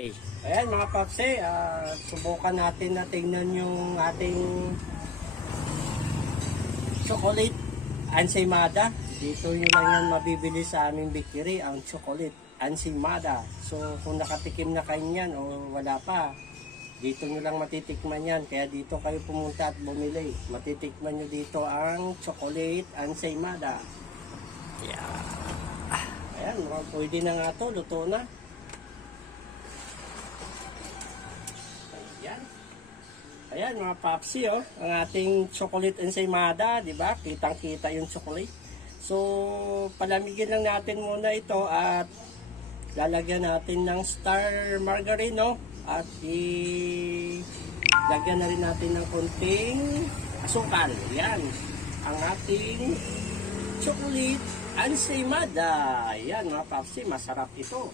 Ayan mga papse, subukan natin na tingnan yung ating chocolate ensaymada. Dito nyo lang yan mabibili sa aming bakery, ang chocolate ensaymada. So kung nakatikim na kayo yan o wala pa, dito nyo lang matitikman yan. Kaya dito kayo pumunta at bumili. Matitikman nyo dito ang chocolate ensaymada. Yeah. Ayan, pwede na nga to, luto na. Ayan mga papsi, oh, ang ating chocolate ensaymada, di ba? Kitang-kita yung chocolate. So, palamigin lang natin muna ito at lalagyan natin ng star margarine, no? At lagyan na rin natin ng konting asukal. Yan, ang ating chocolate ensaymada. Ayan mga papsi, masarap ito.